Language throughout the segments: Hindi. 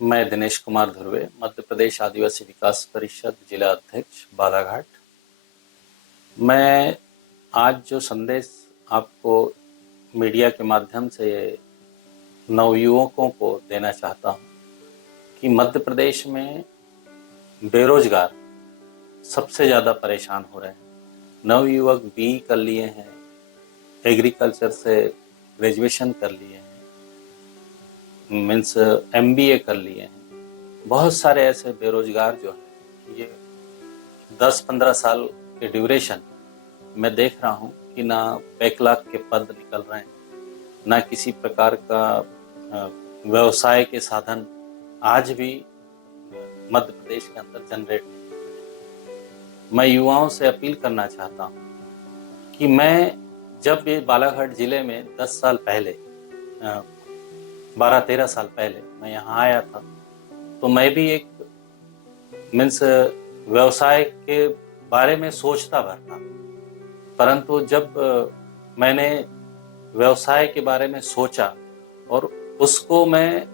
मैं दिनेश कुमार धुर्वे, मध्य प्रदेश आदिवासी विकास परिषद जिला अध्यक्ष बालाघाट। मैं आज जो संदेश आपको मीडिया के माध्यम से नवयुवकों को देना चाहता हूँ कि मध्य प्रदेश में बेरोजगार सबसे ज़्यादा परेशान हो रहे हैं। नवयुवक बीई कर लिए हैं, एग्रीकल्चर से ग्रेजुएशन कर लिए हैं, मीन्स एमबीए कर लिए हैं। बहुत सारे ऐसे बेरोजगार जो हैं, ये 10-15 साल के ड्यूरेशन मैं देख रहा हूँ कि ना बैकलॉग के पद निकल रहे हैं, ना किसी प्रकार का व्यवसाय के साधन आज भी मध्य प्रदेश के अंदर जनरेट नहीं। मैं युवाओं से अपील करना चाहता हूँ कि मैं जब ये बालाघाट जिले में 10 साल पहले 12-13 साल पहले मैं यहाँ आया था, तो मैं भी एक मीन्स व्यवसाय के बारे में सोचता भर था, परंतु जब मैंने व्यवसाय के बारे में सोचा और उसको मैं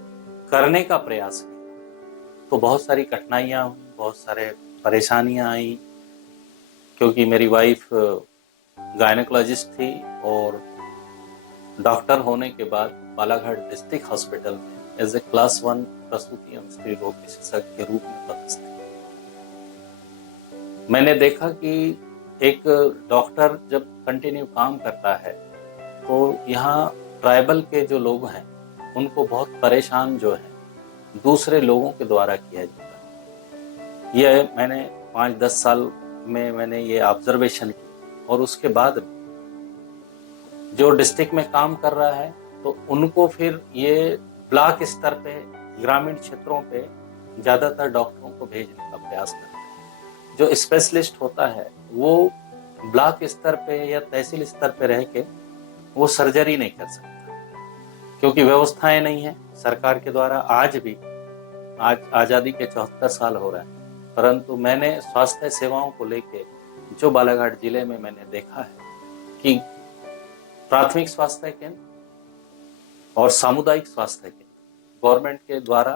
करने का प्रयास किया तो बहुत सारी कठिनाइयां हुई, बहुत सारे परेशानियां आई, क्योंकि मेरी वाइफ गायनेकोलॉजिस्ट थी और डॉक्टर होने के बाद बालाघाट डिस्ट्रिक्ट हॉस्पिटल में एज ए क्लास 1 प्रसूति एवं स्त्री रोग विशेषज्ञ के रूप में पदस्थ थी। मैंने देखा कि एक डॉक्टर जब कंटिन्यू काम करता है तो यहाँ ट्राइबल के जो लोग हैं उनको बहुत परेशान जो है दूसरे लोगों के द्वारा किया जाता है। यह मैंने 5-10 साल में मैंने ये ऑब्जर्वेशन की और उसके बाद जो डिस्ट्रिक्ट में काम कर रहा है तो उनको फिर ये ब्लॉक स्तर पे ग्रामीण क्षेत्रों पे ज्यादातर डॉक्टरों को भेजने का प्रयास करते हैं। जो स्पेशलिस्ट होता है वो ब्लॉक स्तर पे या तहसील स्तर पे रह के वो सर्जरी नहीं कर सकता, क्योंकि व्यवस्थाएं नहीं है सरकार के द्वारा। आज भी आज आजादी के 74 साल हो रहा है, परंतु मैंने स्वास्थ्य सेवाओं को लेके जो बालाघाट जिले में मैंने देखा है कि प्राथमिक स्वास्थ्य केंद्र और सामुदायिक स्वास्थ्य केंद्र गवर्नमेंट के द्वारा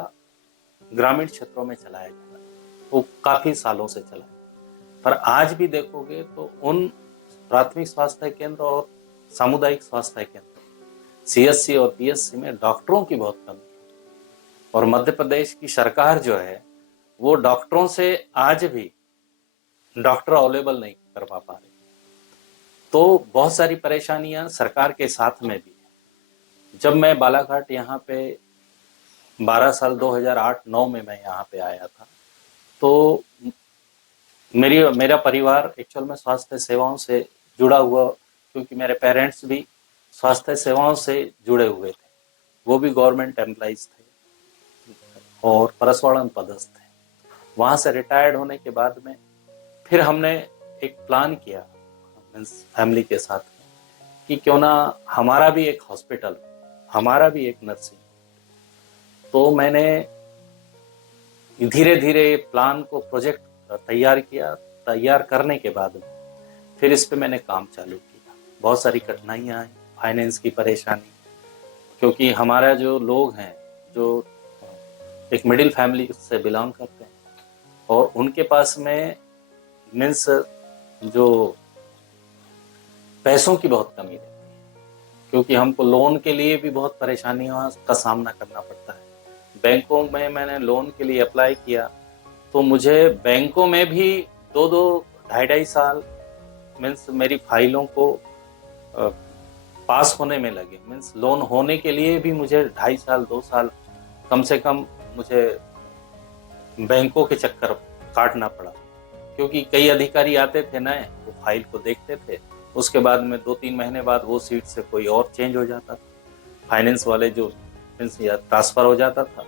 ग्रामीण क्षेत्रों में चलाया जा रहा है, वो काफी सालों से चला है। पर आज भी देखोगे तो उन प्राथमिक स्वास्थ्य केंद्र और सामुदायिक स्वास्थ्य केंद्र सीएससी और पीएससी में डॉक्टरों की बहुत कमी है और मध्य प्रदेश की सरकार जो है वो डॉक्टरों से आज भी डॉक्टर अवेलेबल नहीं करवा पा रही। तो बहुत सारी परेशानियां सरकार के साथ में भी है। जब मैं बालाघाट यहाँ पे 12 साल 2008-9 में मैं यहाँ पे आया था तो मेरा परिवार एक्चुअल में स्वास्थ्य सेवाओं से जुड़ा हुआ, क्योंकि मेरे पेरेंट्स भी स्वास्थ्य सेवाओं से जुड़े हुए थे, वो भी गवर्नमेंट एम्प्लॉइज थे और परसवाड़न पदस्थ थे। वहां से रिटायर्ड होने के बाद में फिर हमने एक प्लान किया फैमिली के साथ में कि क्यों ना हमारा भी एक हॉस्पिटल, हमारा भी एक नर्सिंग। तो मैंने धीरे धीरे प्लान को प्रोजेक्ट तैयार किया। तैयार करने के बाद में फिर इस पे मैंने काम चालू किया। बहुत सारी कठिनाइयां आई, फाइनेंस की परेशानी, क्योंकि हमारा जो लोग हैं जो एक मिडिल फैमिली से बिलोंग करते हैं और उनके पास में मीन्स जो पैसों की बहुत कमी रहती है, क्योंकि हमको लोन के लिए भी बहुत परेशानियों का सामना करना पड़ता है। बैंकों में मैंने लोन के लिए अप्लाई किया तो मुझे बैंकों में भी 2-2 ढाई साल मीन्स मेरी फाइलों को पास होने में लगे। मीन्स लोन होने के लिए भी मुझे 2.5 साल 2 साल कम से कम मुझे बैंकों के चक्कर काटना पड़ा, क्योंकि कई अधिकारी आते थे नए, वो फाइल को देखते थे, उसके बाद में 2-3 महीने बाद वो सीट से कोई और चेंज हो जाता था, फाइनेंस वाले जो मीन्स या ट्रांसफर हो जाता था,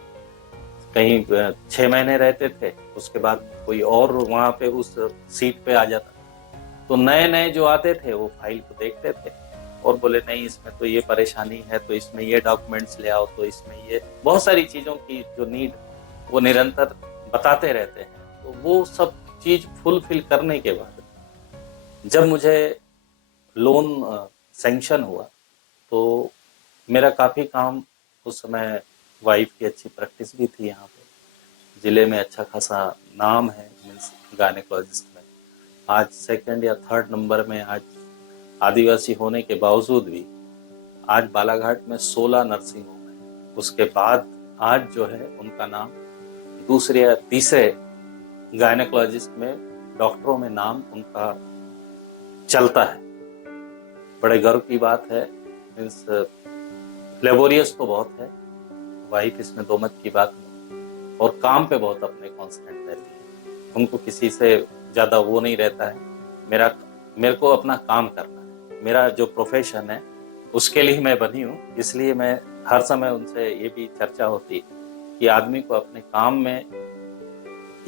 कहीं 6 महीने रहते थे, उसके बाद कोई और वहां पे उस सीट पे आ जाता था। तो नए नए जो आते थे वो फाइल को देखते थे और बोले नहीं इसमें तो ये परेशानी है, तो इसमें ये डॉक्यूमेंट्स ले आओ, तो इसमें ये बहुत सारी चीजों की जो नीड वो निरंतर बताते रहते हैं। तो वो सब चीज फुलफिल करने के बाद जब मुझे लोन सैंक्शन हुआ तो मेरा काफी काम उस समय वाइफ की अच्छी प्रैक्टिस भी थी यहाँ पे, ज़िले में अच्छा खासा नाम है मीन्स गायनेकोलॉजिस्ट में। आज सेकंड या थर्ड नंबर में आज आदिवासी होने के बावजूद भी आज बालाघाट में 16 नर्सिंग होम है। उसके बाद आज जो है उनका नाम दूसरे या तीसरे गायनेकोलॉजिस्ट में, डॉक्टरों में नाम उनका चलता है। बड़े गर्व की बात है। मीन्स लेबोरियस तो बहुत है, वाइफ इसमें दो मत की बात नहीं, और काम पे बहुत अपने कॉन्स्टेंट रहती है। उनको किसी से ज़्यादा वो नहीं रहता है। मेरे को अपना काम करना है, मेरा जो प्रोफेशन है उसके लिए मैं बनी हूँ। इसलिए मैं हर समय उनसे ये भी चर्चा होती है कि आदमी को अपने काम में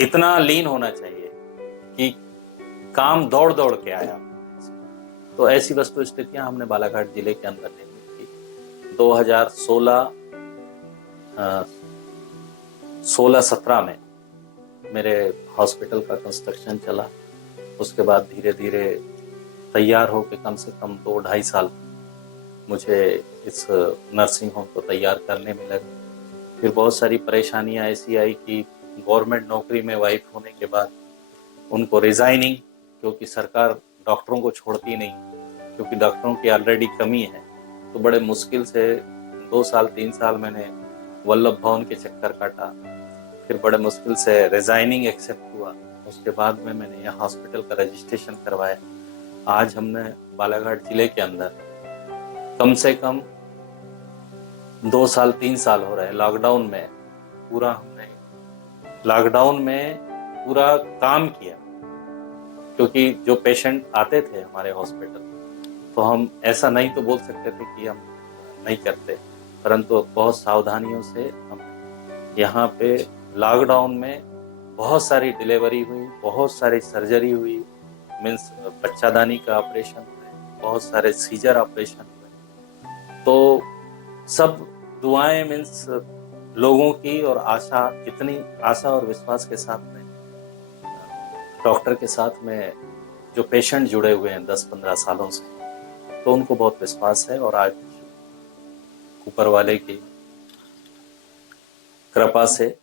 इतना लीन होना चाहिए कि काम दौड़ दौड़ के आया। तो ऐसी वस्तु स्थितियां हमने बालाघाट जिले के अंदर देखी थी। 2016-17 में मेरे हॉस्पिटल का कंस्ट्रक्शन चला। उसके बाद धीरे धीरे तैयार होकर कम से कम 2-2.5 साल मुझे इस नर्सिंग होम को तैयार करने में लगे। फिर बहुत सारी परेशानियां ऐसी आई कि गवर्नमेंट नौकरी में वाइफ होने के बाद उनको रिजाइनिंग, क्योंकि सरकार डॉक्टरों को छोड़ती नहीं, क्योंकि डॉक्टरों की ऑलरेडी कमी है। तो बड़े मुश्किल से 2-3 साल मैंने वल्लभ भवन के चक्कर काटा। फिर बड़े मुश्किल से रिजाइनिंग एक्सेप्ट हुआ। उसके बाद में मैंने यहाँ हॉस्पिटल का रजिस्ट्रेशन करवाया। आज हमने बालाघाट जिले के अंदर कम से कम 2-3 साल हो रहे हैं। लॉकडाउन में पूरा काम किया, क्योंकि जो पेशेंट आते थे हमारे हॉस्पिटल तो हम ऐसा नहीं तो बोल सकते थे कि हम नहीं करते, परंतु बहुत सावधानियों से हम यहाँ पे लॉकडाउन में बहुत सारी डिलीवरी हुई, बहुत सारी सर्जरी हुई, मीन्स बच्चादानी का ऑपरेशन हुए, बहुत सारे सीजर ऑपरेशन हुए। तो सब दुआएं मीन्स लोगों की और आशा, इतनी आशा और विश्वास के साथ में डॉक्टर के साथ में जो पेशेंट जुड़े हुए हैं 10-15 सालों से, तो उनको बहुत विश्वास है। और आज ऊपर वाले की कृपा से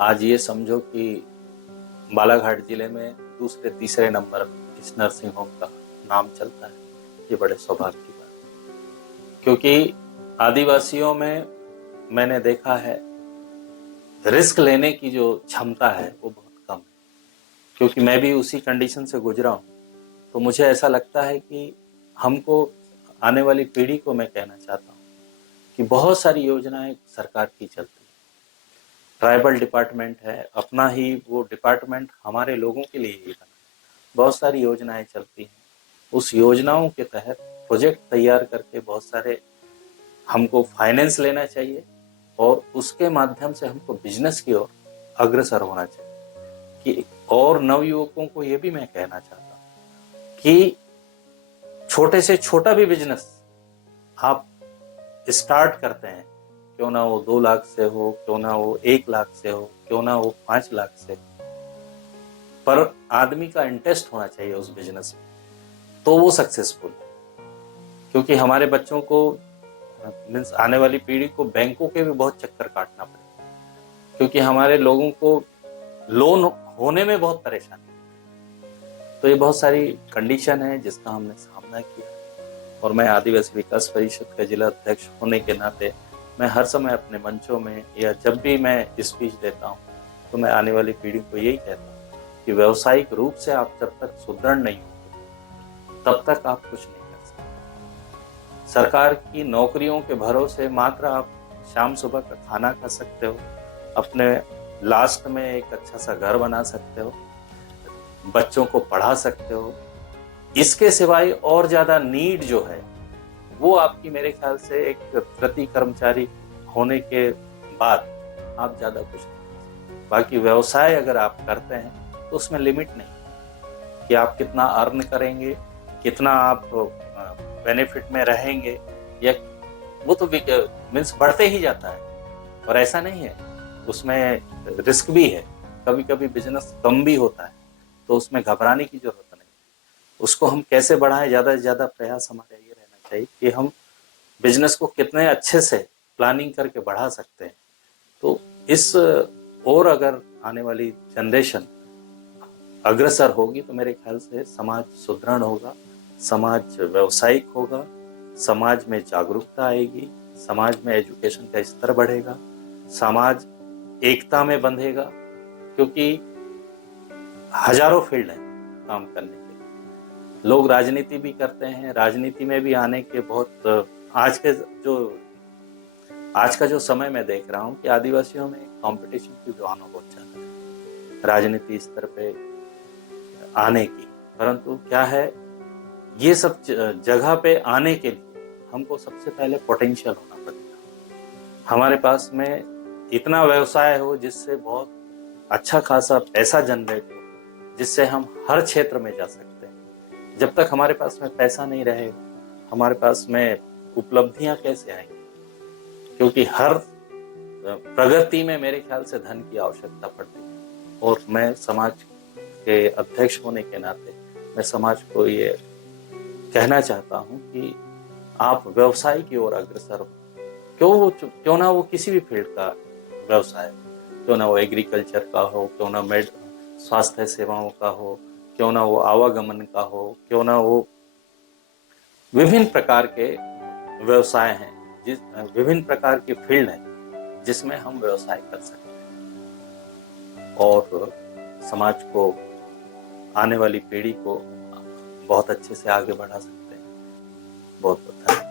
आज ये समझो कि बालाघाट जिले में दूसरे-तीसरे नंबर इस नर्सिंग होम का नाम चलता है। ये बड़े सौभाग्य की बात है, क्योंकि आदिवासियों में मैंने देखा है रिस्क लेने की जो क्षमता है वो बहुत कम है। क्योंकि मैं भी उसी कंडीशन से गुजरा हूँ, तो मुझे ऐसा लगता है कि हमको, आने वाली पीढ़ी को मैं कहना चाहता हूँ कि बहुत सारी योजनाएं सरकार की चलती है। ट्राइबल डिपार्टमेंट है, अपना ही वो डिपार्टमेंट हमारे लोगों के लिए ही बना। बहुत सारी योजनाएं चलती हैं। उस योजनाओं के तहत प्रोजेक्ट तैयार करके बहुत सारे हमको फाइनेंस लेना चाहिए, और उसके माध्यम से हमको बिजनेस की ओर अग्रसर होना चाहिए। कि और नवयुवकों को ये भी मैं कहना चाहता हूँ कि छोटे से छोटा भी बिजनेस आप स्टार्ट करते हैं, क्यों ना वो 2 लाख से हो, क्यों ना वो 1 लाख से हो, क्यों ना वो 5 लाख से हो, पर आदमी का इंटरेस्ट होना चाहिए उस बिजनेस में, तो वो सक्सेसफुल है। क्योंकि हमारे बच्चों को मीन्स आने वाली पीढ़ी को बैंकों के भी बहुत चक्कर काटना पड़ेगा, क्योंकि हमारे लोगों को लोन होने में बहुत परेशानी है। तो ये बहुत सारी कंडीशन है जिसका हमने सामना किया। और मैं आदिवासी विकास परिषद का जिला अध्यक्ष होने के नाते मैं हर समय अपने मंचों में या जब भी मैं स्पीच देता हूँ तो मैं आने वाली पीढ़ी को यही कहता हूँ कि व्यावसायिक रूप से आप जब तक सुदृढ़ नहीं होंगे तब तक आप कुछ नहीं कर सकते। सरकार की नौकरियों के भरोसे मात्र आप शाम सुबह का खाना खा सकते हो, अपने लास्ट में एक अच्छा सा घर बना सकते हो, बच्चों को पढ़ा सकते हो। इसके सिवाय और ज्यादा नीड जो है वो आपकी, मेरे ख्याल से एक प्रति कर्मचारी होने के बाद आप ज्यादा कुछ नहीं। बाकी व्यवसाय अगर आप करते हैं तो उसमें लिमिट नहीं कि आप कितना अर्न करेंगे, कितना आप बेनिफिट में रहेंगे, या वो तो मीन्स बढ़ते ही जाता है। और ऐसा नहीं है, उसमें रिस्क भी है, कभी कभी बिजनेस कम भी होता है, तो उसमें घबराने की जरूरत नहीं। उसको हम कैसे बढ़ाएं, ज्यादा से ज्यादा प्रयास हमारा ये रहना चाहिए कि हम बिजनेस को कितने अच्छे से प्लानिंग करके बढ़ा सकते हैं। तो इस और अगर आने वाली जनरेशन अग्रसर होगी तो मेरे ख्याल से समाज सुदृढ़ होगा, समाज व्यावसायिक होगा, समाज में जागरूकता आएगी, समाज में एजुकेशन का स्तर बढ़ेगा, समाज एकता में बंधेगा, क्योंकि हजारों फील्ड हैं काम करने के लिए। लोग राजनीति भी करते हैं, राजनीति में भी आने के बहुत आज का जो समय मैं देख रहा हूँ कि आदिवासियों में कंपटीशन की भावना बहुत ज्यादा है राजनीति स्तर पे आने की। परंतु क्या है, ये सब जगह पे आने के लिए हमको सबसे पहले पोटेंशियल होना पड़ेगा। हमारे पास में इतना व्यवसाय हो जिससे बहुत अच्छा खासा पैसा जनरेट हो, जिससे हम हर क्षेत्र में जा सकते हैं। जब तक हमारे पास में पैसा नहीं रहेगा, हमारे पास में उपलब्धियां कैसे आएंगी? क्योंकि हर प्रगति में मेरे ख्याल से धन की आवश्यकता पड़ती है। और मैं समाज के अध्यक्ष होने के नाते मैं समाज को ये कहना चाहता हूं कि आप व्यवसाय की ओर अग्रसर हो। क्यों ना वो किसी भी फील्ड का व्यवसाय, क्यों ना वो एग्रीकल्चर का हो, क्यों ना स्वास्थ्य सेवाओं का हो, क्यों ना वो आवागमन का हो, क्यों ना वो विभिन्न प्रकार के व्यवसाय हैं, विभिन्न प्रकार की फील्ड है जिसमें हम व्यवसाय कर सकते हैं और समाज को, आने वाली पीढ़ी को बहुत अच्छे से आगे बढ़ा सकते हैं। बहुत बहुत धन्यवाद।